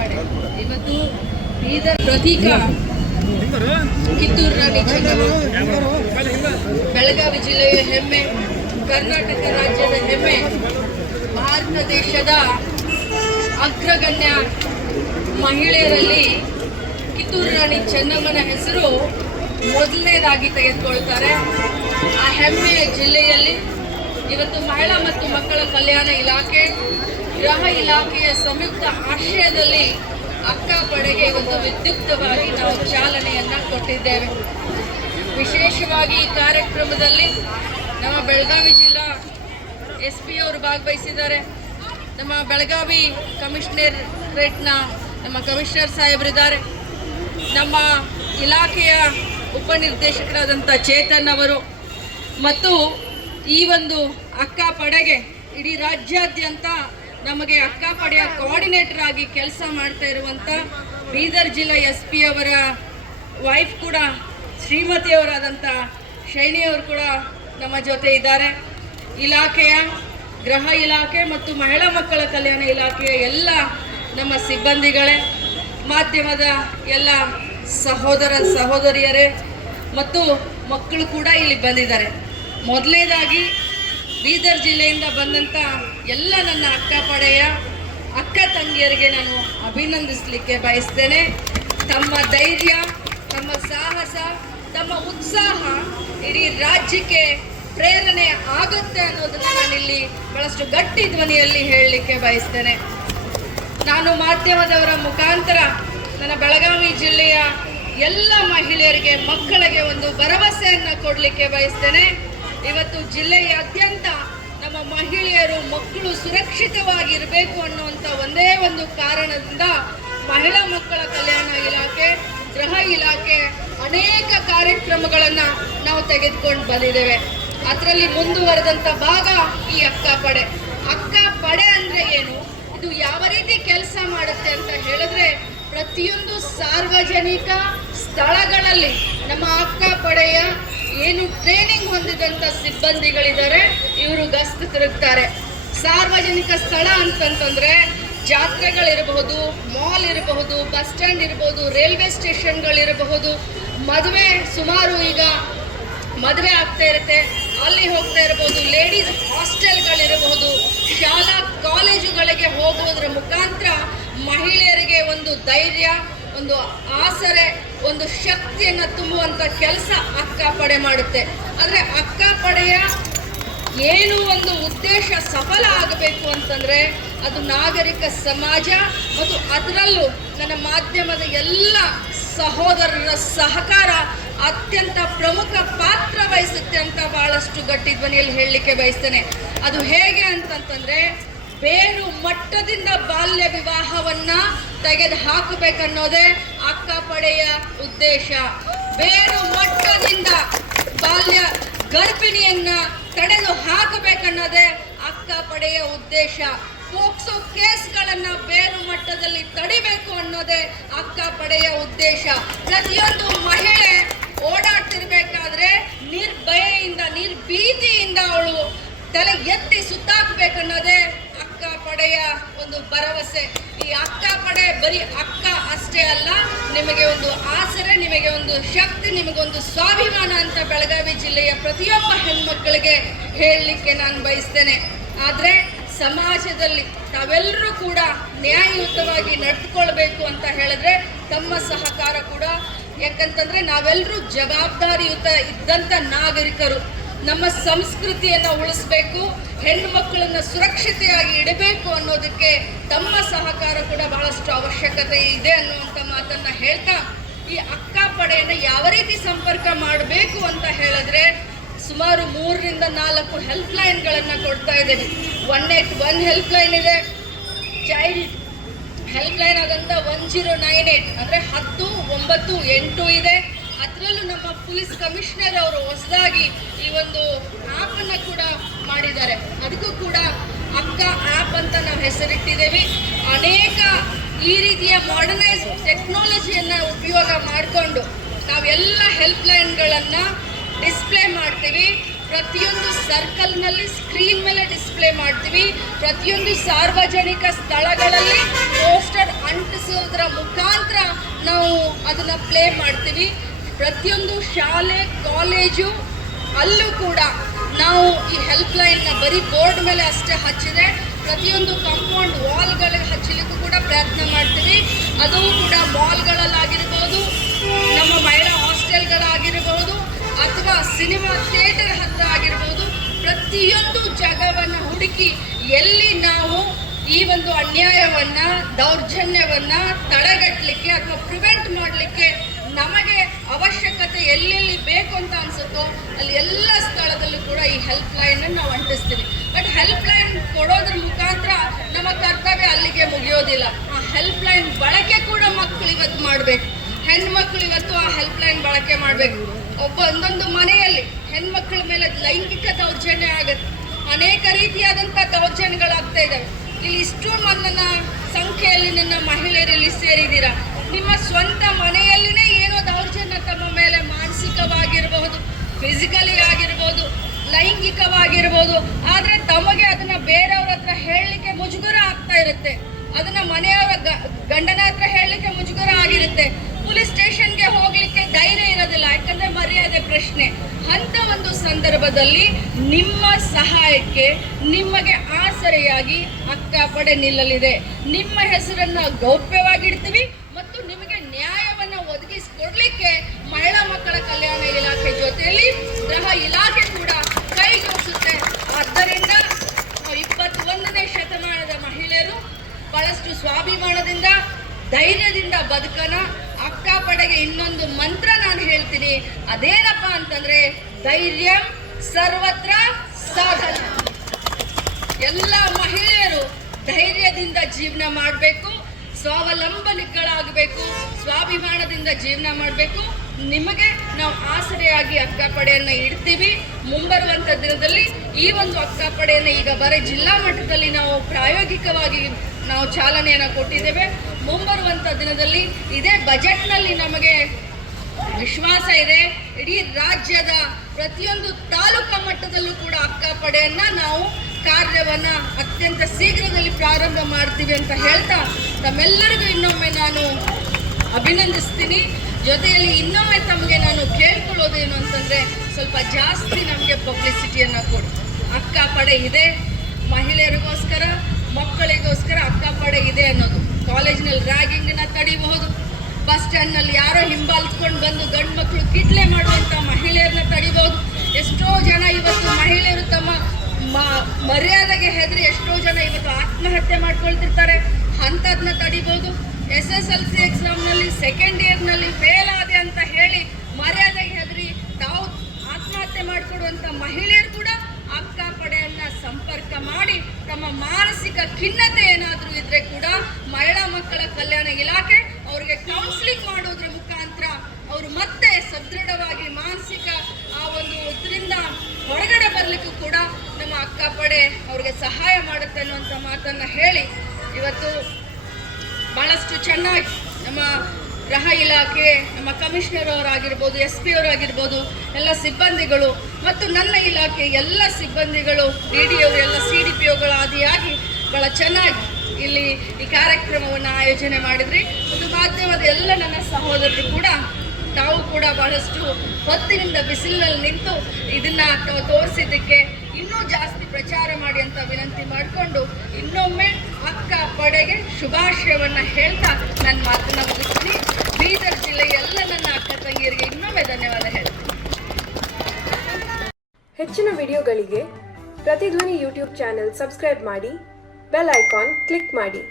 ಪಡೆ ಇವತ್ತು ಬೀದರ್ ಪ್ರತೀಕ ಕಿತ್ತೂರು ರಾಣಿ ಚೆನ್ನಮ್ಮ, ಬೆಳಗಾವಿ ಜಿಲ್ಲೆಯ ಹೆಮ್ಮೆ, ಕರ್ನಾಟಕ ರಾಜ್ಯದ ಹೆಮ್ಮೆ, ಭಾರತ ದೇಶದ ಅಗ್ರಗಣ್ಯ ಮಹಿಳೆಯರಲ್ಲಿ ಕಿತ್ತೂರು ರಾಣಿ ಚೆನ್ನಮ್ಮನ ಹೆಸರು ಮೊದಲನೇದಾಗಿ ತೆಗೆದುಕೊಳ್ತಾರೆ. ಆ ಹೆಮ್ಮೆಯ ಜಿಲ್ಲೆಯಲ್ಲಿ ಇವತ್ತು ಮಹಿಳಾ ಮತ್ತು ಮಕ್ಕಳ ಕಲ್ಯಾಣ ಇಲಾಖೆ, ಗೃಹ ಇಲಾಖೆಯ ಸಂಯುಕ್ತ ಆಶ್ರಯದಲ್ಲಿ ಅಕ್ಕ ಪಡೆಗೆ ಇವತ್ತು ವಿದ್ಯುಕ್ತವಾಗಿ ನಾವು ಚಾಲನೆಯನ್ನು ಕೊಟ್ಟಿದ್ದೇವೆ. ವಿಶೇಷವಾಗಿ ಈ ಕಾರ್ಯಕ್ರಮದಲ್ಲಿ ನಮ್ಮ ಬೆಳಗಾವಿ ಜಿಲ್ಲಾ SP ಅವರು ಭಾಗವಹಿಸಿದ್ದಾರೆ. ನಮ್ಮ ಬೆಳಗಾವಿ ಕಮಿಷನರೇಟ್ನ ನಮ್ಮ ಕಮಿಷನರ್ ಸಾಹೇಬರಿದ್ದಾರೆ. ನಮ್ಮ ಇಲಾಖೆಯ ಉಪನಿರ್ದೇಶಕರಾದಂಥ ಚೇತನ್ ಅವರು ಮತ್ತು ಈ ಒಂದು ಅಕ್ಕ ಪಡೆಗೆ ಇಡೀ ರಾಜ್ಯಾದ್ಯಂತ ನಮಗೆ ಅಕ್ಕ ಪಡೆಯ ಕೋಆರ್ಡಿನೇಟರ್ ಆಗಿ ಕೆಲಸ ಮಾಡ್ತಾ ಇರುವಂಥ ಬೀದರ್ ಜಿಲ್ಲಾ SP ಅವರ ವೈಫ್ ಕೂಡ ಶ್ರೀಮತಿಯವರಾದಂಥ ಶೈನಿಯವರು ಕೂಡ ನಮ್ಮ ಜೊತೆ ಇದ್ದಾರೆ. ಇಲಾಖೆಯ ಗೃಹ ಇಲಾಖೆ ಮತ್ತು ಮಹಿಳಾ ಮಕ್ಕಳ ಕಲ್ಯಾಣ ಇಲಾಖೆಯ ಎಲ್ಲ ನಮ್ಮ ಸಿಬ್ಬಂದಿಗಳೇ, ಮಾಧ್ಯಮದ ಎಲ್ಲ ಸಹೋದರ ಸಹೋದರಿಯರೇ ಮತ್ತು ಮಕ್ಕಳು ಕೂಡ ಇಲ್ಲಿ ಬಂದಿದ್ದಾರೆ. ಮೊದಲನೇದಾಗಿ ಬೀದರ್ ಜಿಲ್ಲೆಯಿಂದ ಬಂದಂಥ ಎಲ್ಲ ನನ್ನ ಅಕ್ಕ ಪಡೆಯ ಅಕ್ಕ ತಂಗಿಯರಿಗೆ ನಾನು ಅಭಿನಂದಿಸಲಿಕ್ಕೆ ಬಯಸ್ತೇನೆ. ತಮ್ಮ ಧೈರ್ಯ, ತಮ್ಮ ಸಾಹಸ, ತಮ್ಮ ಉತ್ಸಾಹ ಇಡೀ ರಾಜ್ಯಕ್ಕೆ ಪ್ರೇರಣೆ ಆಗುತ್ತೆ ಅನ್ನೋದನ್ನು ನಾನಿಲ್ಲಿ ಬಹಳಷ್ಟು ಗಟ್ಟಿ ಧ್ವನಿಯಲ್ಲಿ ಹೇಳಲಿಕ್ಕೆ ಬಯಸ್ತೇನೆ. ನಾನು ಮಾಧ್ಯಮದವರ ಮುಖಾಂತರ ನನ್ನ ಬೆಳಗಾವಿ ಜಿಲ್ಲೆಯ ಎಲ್ಲ ಮಹಿಳೆಯರಿಗೆ, ಮಕ್ಕಳಿಗೆ ಒಂದು ಭರವಸೆಯನ್ನು ಕೊಡಲಿಕ್ಕೆ ಬಯಸ್ತೇನೆ. ಇವತ್ತು ಜಿಲ್ಲೆಯಾದ್ಯಂತ ನಮ್ಮ ಮಹಿಳೆಯರು, ಮಕ್ಕಳು ಸುರಕ್ಷಿತವಾಗಿರಬೇಕು ಅನ್ನುವಂಥ ಒಂದೇ ಒಂದು ಕಾರಣದಿಂದ ಮಹಿಳಾ ಮಕ್ಕಳ ಕಲ್ಯಾಣ ಇಲಾಖೆ, ಗೃಹ ಇಲಾಖೆ ಅನೇಕ ಕಾರ್ಯಕ್ರಮಗಳನ್ನು ನಾವು ತೆಗೆದುಕೊಂಡು ಬಂದಿದ್ದೇವೆ. ಅದರಲ್ಲಿ ಮುಂದುವರೆದಂಥ ಭಾಗ ಈ ಅಕ್ಕ ಪಡೆ. ಅಕ್ಕ ಪಡೆ ಅಂದರೆ ಏನು, ಇದು ಯಾವ ರೀತಿ ಕೆಲಸ ಮಾಡುತ್ತೆ ಅಂತ ಹೇಳಿದ್ರೆ, ಪ್ರತಿಯೊಂದು ಸಾರ್ವಜನಿಕ ಸ್ಥಳಗಳಲ್ಲಿ ನಮ್ಮ ಅಕ್ಕ ಪಡೆಯ ಏನು ಟ್ರೈನಿಂಗ್ ಹೊಂದಿದಂಥ ಸಿಬ್ಬಂದಿಗಳಿದ್ದಾರೆ, ಇವರು ಗಸ್ತು ತಿರುಗ್ತಾರೆ. ಸಾರ್ವಜನಿಕ ಸ್ಥಳ ಅಂತಂತಂದ್ರೆ ಜಾತ್ರೆಗಳಿರಬಹುದು, ಮಾಲ್ ಇರಬಹುದು, ಬಸ್ ಸ್ಟ್ಯಾಂಡ್ ಇರಬಹುದು, ರೈಲ್ವೆ ಸ್ಟೇಷನ್ಗಳಿರಬಹುದು, ಮದುವೆ, ಸುಮಾರು ಈಗ ಮದುವೆ ಆಗ್ತಾ ಇರುತ್ತೆ, ಅಲ್ಲಿ ಹೋಗ್ತಾ ಇರಬಹುದು, ಲೇಡೀಸ್ ಹಾಸ್ಟೆಲ್ಗಳಿರಬಹುದು, ಶಾಲಾ ಕಾಲೇಜುಗಳಿಗೆ ಹೋಗುವುದರ ಮುಖಾಂತರ ಮಹಿಳೆಯರಿಗೆ ಒಂದು ಧೈರ್ಯ, ಒಂದು ಆಸರೆ, ಒಂದು ಶಕ್ತಿಯನ್ನು ತುಂಬುವಂಥ ಕೆಲಸ ಅಕ್ಕ ಪಡೆ ಮಾಡುತ್ತೆ. ಆದರೆ ಅಕ್ಕ ಪಡೆಯ ಏನು ಒಂದು ಉದ್ದೇಶ ಸಫಲ ಆಗಬೇಕು ಅಂತಂದರೆ ಅದು ನಾಗರಿಕ ಸಮಾಜ ಮತ್ತು ಅದರಲ್ಲೂ ನನ್ನ ಮಾಧ್ಯಮದ ಎಲ್ಲ ಸಹೋದರರ ಸಹಕಾರ ಅತ್ಯಂತ ಪ್ರಮುಖ ಪಾತ್ರ ವಹಿಸುತ್ತೆ ಅಂತ ಬಹಳಷ್ಟು ಗಟ್ಟಿ ಧ್ವನಿಯಲ್ಲಿ ಹೇಳಲಿಕ್ಕೆ ಬಯಸ್ತೇನೆ. ಅದು ಹೇಗೆ ಅಂತಂತಂದರೆ, ಬೇರು ಮಟ್ಟದಿಂದ ಬಾಲ್ಯ ವಿವಾಹವನ್ನ ತೆಗೆದು ಹಾಕಬೇಕನ್ನೋದೇ ಅಕ್ಕ ಪಡೆಯ ಉದ್ದೇಶ. ಬೇರು ಮಟ್ಟದಿಂದ ಬಾಲ್ಯ ಗರ್ಭಿಣಿಯನ್ನ ತಡೆದು ಹಾಕಬೇಕನ್ನೋದೇ ಅಕ್ಕ ಪಡೆಯ ಉದ್ದೇಶ. ಪೋಕ್ಸೋ ಕೇಸ್ಗಳನ್ನ ಬೇರು ಮಟ್ಟದಲ್ಲಿ ತಡಿಬೇಕು ಅನ್ನೋದೇ ಅಕ್ಕ ಪಡೆಯ ಉದ್ದೇಶ. ಪ್ರತಿಯೊಂದು ಮಹಿಳೆ ಓಡಾಡ್ತಿರ್ಬೇಕಾದ್ರೆ ನಿರ್ಭಯೆಯಿಂದ, ನಿರ್ಭೀತಿಯಿಂದ ಅವಳು ತಲೆ ಎತ್ತಿ ಸುತ್ತಾಕ್ಬೇಕನ್ನೋದೇ ಅಕ್ಕ ಪಡೆಯ ಒಂದು ಭರವಸೆ. ಈ ಅಕ್ಕ ಪಡೆ ಬರೀ ಅಕ್ಕ ಅಷ್ಟೇ ಅಲ್ಲ, ನಿಮಗೆ ಒಂದು ಆಸರೆ, ನಿಮಗೆ ಒಂದು ಶಕ್ತಿ, ನಿಮಗೊಂದು ಸ್ವಾಭಿಮಾನ ಅಂತ ಬೆಳಗಾವಿ ಜಿಲ್ಲೆಯ ಪ್ರತಿಯೊಬ್ಬ ಹೆಣ್ಮಕ್ಕಳಿಗೆ ಹೇಳಲಿಕ್ಕೆ ನಾನು ಬಯಸ್ತೇನೆ. ಆದರೆ ಸಮಾಜದಲ್ಲಿ ತಾವೆಲ್ಲರೂ ಕೂಡ ನ್ಯಾಯಯುತವಾಗಿ ನಡೆದುಕೊಳ್ಬೇಕು ಅಂತ ಹೇಳಿದ್ರೆ ತಮ್ಮ ಸಹಕಾರ ಕೂಡ, ಯಾಕಂತಂದ್ರೆ ನಾವೆಲ್ಲರೂ ಜವಾಬ್ದಾರಿಯುತ ಇದ್ದಂಥ ನಾಗರಿಕರು. ನಮ್ಮ ಸಂಸ್ಕೃತಿಯನ್ನು ಉಳಿಸ್ಬೇಕು, ಹೆಣ್ಣು ಮಕ್ಕಳನ್ನು ಸುರಕ್ಷತೆಯಾಗಿ ಇಡಬೇಕು ಅನ್ನೋದಕ್ಕೆ ತಮ್ಮ ಸಹಕಾರ ಕೂಡ ಬಹಳಷ್ಟು ಅವಶ್ಯಕತೆ ಇದೆ ಅನ್ನುವಂಥ ಮಾತನ್ನು ಹೇಳ್ತಾ, ಈ ಅಕ್ಕ ಪಡೆಯನ್ನು ಯಾವ ರೀತಿ ಸಂಪರ್ಕ ಮಾಡಬೇಕು ಅಂತ ಹೇಳಿದ್ರೆ, ಸುಮಾರು 3 ರಿಂದ 4 ಹೆಲ್ಪ್ ಲೈನ್ಗಳನ್ನು ಕೊಡ್ತಾ ಇದ್ದೇವೆ. 181 ಹೆಲ್ಪ್ ಲೈನ್ ಇದೆ, ಚೈಲ್ಡ್ ಹೆಲ್ಪ್ ಲೈನ್ ಆದಂಥ 1098 ಅಂದರೆ 1098 ಇದೆ. ಅದರಲ್ಲೂ ನಮ್ಮ ಪೊಲೀಸ್ ಕಮಿಷನರ್ ಅವರು ಹೊಸದಾಗಿ ಈ ಒಂದು ಆ್ಯಪನ್ನು ಕೂಡ ಮಾಡಿದ್ದಾರೆ. ಅದಕ್ಕೂ ಕೂಡ ಅಕ್ಕ ಆ್ಯಪ್ ಅಂತ ನಾವು ಹೆಸರಿಟ್ಟಿದ್ದೇವೆ. ಅನೇಕ ಈ ರೀತಿಯ ಮಾಡರ್ನೈಸ್ ಟೆಕ್ನಾಲಜಿಯನ್ನು ಉಪಯೋಗ ಮಾಡಿಕೊಂಡು ನಾವೆಲ್ಲ ಹೆಲ್ಪ್ ಲೈನ್ಗಳನ್ನು ಡಿಸ್ಪ್ಲೇ ಮಾಡ್ತೀವಿ. ಪ್ರತಿಯೊಂದು ಸರ್ಕಲ್ನಲ್ಲಿ ಸ್ಕ್ರೀನ್ ಮೇಲೆ ಡಿಸ್ಪ್ಲೇ ಮಾಡ್ತೀವಿ. ಪ್ರತಿಯೊಂದು ಸಾರ್ವಜನಿಕ ಸ್ಥಳಗಳಲ್ಲಿ ಪೋಸ್ಟರ್ ಅಂಟಿಸುವ ಪ್ಲೇ ಮಾಡ್ತೀವಿ. ಪ್ರತಿಯೊಂದು ಶಾಲೆ ಕಾಲೇಜು ಅಲ್ಲೂ ಕೂಡ ನಾವು ಈ ಹೆಲ್ಪ್ ಲೈನ್ನ ಬರೀ ಬೋರ್ಡ್ ಮೇಲೆ ಅಷ್ಟೇ ಹಚ್ಚಿದೆ, ಪ್ರತಿಯೊಂದು ಕಾಂಪೌಂಡ್ ವಾಲ್ಗಳಿಗೆ ಹಚ್ಚಲಿಕ್ಕೂ ಕೂಡ ಪ್ರಯತ್ನ ಮಾಡ್ತೀವಿ. ಅದು ಕೂಡ ಮಾಲ್ಗಳಲ್ಲಾಗಿರ್ಬೋದು, ನಮ್ಮ ಮಹಿಳಾ ಹಾಸ್ಟೆಲ್ಗಳಾಗಿರ್ಬೋದು, ಅಥವಾ ಸಿನಿಮಾ ಥಿಯೇಟರ್ ಹತ್ರ ಆಗಿರ್ಬೋದು, ಪ್ರತಿಯೊಂದು ಜಾಗವನ್ನು ಹುಡುಕಿ ಎಲ್ಲಿ ನಾವು ಈ ಒಂದು ಅನ್ಯಾಯವನ್ನು, ದೌರ್ಜನ್ಯವನ್ನು ತಡೆಗಟ್ಟಲಿಕ್ಕೆ ಅಥವಾ ಪ್ರಿವೆಂಟ್ ಮಾಡಲಿಕ್ಕೆ ನಮಗೆ ಅವಶ್ಯಕತೆ ಎಲ್ಲೆಲ್ಲಿ ಬೇಕು ಅಂತ ಅನಿಸುತ್ತೋ ಅಲ್ಲಿ ಎಲ್ಲ ಸ್ಥಳದಲ್ಲೂ ಕೂಡ ಈ ಹೆಲ್ಪ್ ಲೈನನ್ನು ನಾವು ಅಂಟಿಸ್ತೀವಿ. ಬಟ್ ಹೆಲ್ಪ್ ಲೈನ್ ಕೊಡೋದ್ರ ಮುಖಾಂತರ ನಮ್ಮ ಕರ್ತವ್ಯ ಅಲ್ಲಿಗೆ ಮುಗಿಯೋದಿಲ್ಲ. ಆ ಹೆಲ್ಪ್ ಲೈನ್ ಬಳಕೆ ಕೂಡ ಮಕ್ಕಳು ಇವತ್ತು ಮಾಡಬೇಕು. ಹೆಣ್ಮಕ್ಳು ಇವತ್ತು ಆ ಹೆಲ್ಪ್ ಲೈನ್ ಬಳಕೆ ಮಾಡಬೇಕು. ಒಂದೊಂದು ಮನೆಯಲ್ಲಿ ಹೆಣ್ಮಕ್ಳ ಮೇಲೆ ಲೈಂಗಿಕ ದೌರ್ಜನ್ಯ ಆಗುತ್ತೆ, ಅನೇಕ ರೀತಿಯಾದಂಥ ದೌರ್ಜನ್ಯಗಳಾಗ್ತಾ ಇದ್ದಾವೆ. ಇಲ್ಲಿ ಇಷ್ಟು ನನ್ನ ಸಂಖ್ಯೆಯಲ್ಲಿ ನನ್ನ ಮಹಿಳೆಯರಲ್ಲಿ ಸೇರಿದ್ದೀರಾ. ನಿಮ್ಮ ಸ್ವಂತ ಮನೆಯಲ್ಲಿನೇ ಏನೋ ದೌರ್ಜನ್ಯ ತಮ್ಮ ಮೇಲೆ ಮಾನಸಿಕವಾಗಿರಬಹುದು, ಫಿಸಿಕಲಿ ಆಗಿರ್ಬೋದು, ಲೈಂಗಿಕವಾಗಿರ್ಬೋದು, ಆದರೆ ತಮಗೆ ಅದನ್ನ ಬೇರೆಯವ್ರ ಹತ್ರ ಹೇಳಲಿಕ್ಕೆ ಮುಜುಗರ ಆಗ್ತಾ ಇರುತ್ತೆ. ಅದನ್ನ ಮನೆಯವರ ಗಂಡನ ಹತ್ರ ಹೇಳಲಿಕ್ಕೆ ಮುಜುಗರ ಆಗಿರುತ್ತೆ. ಪೊಲೀಸ್ ಸ್ಟೇಷನ್ಗೆ ಹೋಗ್ಲಿಕ್ಕೆ ಧೈರ್ಯ ಇರೋದಿಲ್ಲ, ಯಾಕಂದ್ರೆ ಮರ್ಯಾದೆ ಪ್ರಶ್ನೆ. ಅಂತ ಒಂದು ಸಂದರ್ಭದಲ್ಲಿ ನಿಮ್ಮ ಸಹಾಯಕ್ಕೆ ನಿಮಗೆ ಆಸರೆಯಾಗಿ ಅಕ್ಕಪಡೆ ನಿಲ್ಲಲಿದೆ. ನಿಮ್ಮ ಹೆಸರನ್ನ ಗೌಪ್ಯವಾಗಿಡ್ತೀವಿ ಮತ್ತು ನಿಮಗೆ ನ್ಯಾಯವನ್ನ ಒದಗಿಸಿಕೊಡ್ಲಿಕ್ಕೆ ಮಹಿಳಾ ಮಕ್ಕಳ ಕಲ್ಯಾಣ ಇಲಾಖೆ ಜೊತೆಯಲ್ಲಿ ಗೃಹ ಇಲಾಖೆ ಕೂಡ ಕೈ ಜೋಡಿಸುತ್ತೆ. ಆದ್ದರಿಂದ 21ನೇ ಶತಮಾನದ ಮಹಿಳೆಯರು ಬಹಳಷ್ಟು ಸ್ವಾಭಿಮಾನದಿಂದ, ಧೈರ್ಯದಿಂದ ಬದುಕನ. ಅಕ್ಕಪಡೆಗೆ ಇನ್ನೊಂದು ಮಂತ್ರ ನಾನು ಹೇಳ್ತೀನಿ, ಅದೇನಪ್ಪ ಅಂತಂದ್ರೆ ಧೈರ್ಯ ಸರ್ವತ್ರ ಸಾಧನ. ಎಲ್ಲ ಮಹಿಳೆಯರು ಧೈರ್ಯದಿಂದ ಜೀವನ ಮಾಡಬೇಕು, ಸ್ವಾವಲಂಬನಿಗಳಾಗಬೇಕು, ಸ್ವಾಭಿಮಾನದಿಂದ ಜೀವನ ಮಾಡಬೇಕು. ನಿಮಗೆ ನಾವು ಆಸರೆಯಾಗಿ ಅಕ್ಕಪಡೆಯನ್ನು ಇಡ್ತೀವಿ. ಮುಂಬರುವಂಥ ದಿನದಲ್ಲಿ ಈ ಒಂದು ಅಕ್ಕಪಡೆಯನ್ನು ಈಗ ಬರೀ ಜಿಲ್ಲಾ ಮಟ್ಟದಲ್ಲಿ ನಾವು ಪ್ರಾಯೋಗಿಕವಾಗಿ ನಾವು ಚಾಲನೆಯನ್ನು ಕೊಟ್ಟಿದ್ದೇವೆ. ಮುಂಬರುವಂಥ ದಿನದಲ್ಲಿ ಇದೇ ಬಜೆಟ್ನಲ್ಲಿ ನಮಗೆ ವಿಶ್ವಾಸ ಇದೆ, ಇಡೀ ರಾಜ್ಯದ ಪ್ರತಿಯೊಂದು ತಾಲೂಕಾ ಮಟ್ಟದಲ್ಲೂ ಕೂಡ ಅಕ್ಕಪಡೆಯನ್ನು ನಾವು ಕಾರ್ಯವನ್ನು ಅತ್ಯಂತ ಶೀಘ್ರದಲ್ಲಿ ಪ್ರಾರಂಭ ಮಾಡ್ತೀವಿ ಅಂತ ಹೇಳ್ತಾ ತಮ್ಮೆಲ್ಲರಿಗೂ ಇನ್ನೊಮ್ಮೆ ನಾನು ಅಭಿನಂದಿಸ್ತೀನಿ. ಜೊತೆಯಲ್ಲಿ ಇನ್ನೊಮ್ಮೆ ತಮಗೆ ನಾನು ಕೇಳ್ಕೊಳ್ಳೋದೇನು ಅಂತಂದರೆ, ಸ್ವಲ್ಪ ಜಾಸ್ತಿ ನಮಗೆ ಪಬ್ಲಿಸಿಟಿಯನ್ನು ಕೊಡಿ. ಅಕ್ಕಪಡೆ ಇದೆ, ಮಹಿಳೆಯರಿಗೋಸ್ಕರ, ಮಕ್ಕಳಿಗೋಸ್ಕರ ಅಕ್ಕಪಡೆ ಇದೆ ಅನ್ನೋದು. ಕಾಲೇಜಿನಲ್ಲಿ ರ್ಯಾಗಿಂಗನ್ನು ತಡಿಬಹುದು, ಬಸ್ ಸ್ಟ್ಯಾಂಡ್ನಲ್ಲಿ ಯಾರೋ ಹಿಂಬಾಲಿಸ್ಕೊಂಡು ಬಂದು ಗಂಡು ಮಕ್ಕಳು ಕಿಟ್ಲೆ ಮಾಡುವಂಥ ಮಹಿಳೆಯರನ್ನ ತಡಿಬಹುದು. ಎಷ್ಟೋ ಜನ ಇವತ್ತು ಮಹಿಳೆಯರು ತಮ್ಮ ಮರ್ಯಾದೆಗೆ ಹೆದರಿ ಎಷ್ಟೋ ಜನ ಇವತ್ತು ಆತ್ಮಹತ್ಯೆ ಮಾಡ್ಕೊಳ್ತಿರ್ತಾರೆ, ಅಂಥದನ್ನ ತಡಿಬೋದು. SSLC ಎಕ್ಸಾಮ್ನಲ್ಲಿ ಸೆಕೆಂಡ್ ಇಯರ್ನಲ್ಲಿ ಫೇಲ್ ಆದೆ ಅಂತ ಹೇಳಿ ಮರ್ಯಾದೆಗೆ ಹೆದರಿ ತಾವು ಆತ್ಮಹತ್ಯೆ ಮಾಡಿಕೊಡುವಂಥ ಮಹಿಳೆಯರು ಕೂಡ ಅಕ್ಕಪಡೆಯನ್ನು ಸಂಪರ್ಕ ಮಾಡಿ ತಮ್ಮ ಮಾನಸಿಕ ಖಿನ್ನತೆ ಏನಾದರೂ ಇದ್ದರೆ ಕೂಡ ಮಹಿಳಾ ಮಕ್ಕಳ ಕಲ್ಯಾಣ ಇಲಾಖೆ ಅವರಿಗೆ ಕೌನ್ಸಿಲಿಂಗ್ ಮಾಡೋದ್ರ ಮುಖಾಂತರ ಅವರು ಮತ್ತೆ ಸದೃಢವಾಗಿ ಮಾನಸಿಕ ಆ ಒಂದು ಇದರಿಂದ ಹೊರಗಡೆ ಬರಲಿಕ್ಕೂ ಕೂಡ ನಮ್ಮ ಅಕ್ಕಪಡೆ ಅವರಿಗೆ ಸಹಾಯ ಮಾಡುತ್ತೆ ಅನ್ನುವಂಥ ಮಾತನ್ನು ಹೇಳಿ, ಇವತ್ತು ಭಾಳಷ್ಟು ಚೆನ್ನಾಗಿ ನಮ್ಮ ಗೃಹ ಇಲಾಖೆ, ನಮ್ಮ ಕಮಿಷನರ್ ಅವರಾಗಿರ್ಬೋದು, SP ಅವರಾಗಿರ್ಬೋದು, ಎಲ್ಲ ಸಿಬ್ಬಂದಿಗಳು ಮತ್ತು ನನ್ನ ಇಲಾಖೆ ಎಲ್ಲ ಸಿಬ್ಬಂದಿಗಳು, DDO ಎಲ್ಲ CDPOಗಳ ಆದಿಯಾಗಿ ಭಾಳ ಚೆನ್ನಾಗಿ ಇಲ್ಲಿ ಈ ಕಾರ್ಯಕ್ರಮವನ್ನು ಆಯೋಜನೆ ಮಾಡಿದ್ರಿ. ಒಂದು ಮಾಧ್ಯಮದ ಎಲ್ಲ ನನ್ನ ಸಹೋದರರು ಕೂಡ ತಾವು ಕೂಡ ಬಹಳಷ್ಟು ಹೊತ್ತಿನಿಂದ ಬಿಸಿಲಿನಲ್ಲಿ ನಿಂತು ಇದನ್ನು ತೋರಿಸಿದ್ದಕ್ಕೆ ಇನ್ನೂ ಜಾಸ್ತಿ ಪ್ರಚಾರ ಮಾಡಿ ಅಂತ ವಿನಂತಿ ಮಾಡಿಕೊಂಡು ಇನ್ನೊಮ್ಮೆ ಅಕ್ಕಪಡೆಗೆ ಶುಭಾಶಯವನ್ನು ಹೇಳ್ತಾ ನನ್ನ ಮಾತನ್ನು ಮುಗಿಸ್ತೀನಿ. ಬೀದರ್ ಜಿಲ್ಲೆಯ ಎಲ್ಲ ನನ್ನ ಅಕ್ಕ ತಂಗಿಯರಿಗೆ ಇನ್ನೊಮ್ಮೆ ಧನ್ಯವಾದ ಹೇಳ್ತೀನಿ. ಹೆಚ್ಚಿನ ವಿಡಿಯೋಗಳಿಗೆ ಪ್ರತಿಧ್ವನಿ ಯೂಟ್ಯೂಬ್ ಚಾನೆಲ್ ಸಬ್ಸ್ಕ್ರೈಬ್ ಮಾಡಿ, ಬೆಲ್ ಐಕಾನ್ ಕ್ಲಿಕ್ ಮಾಡಿ.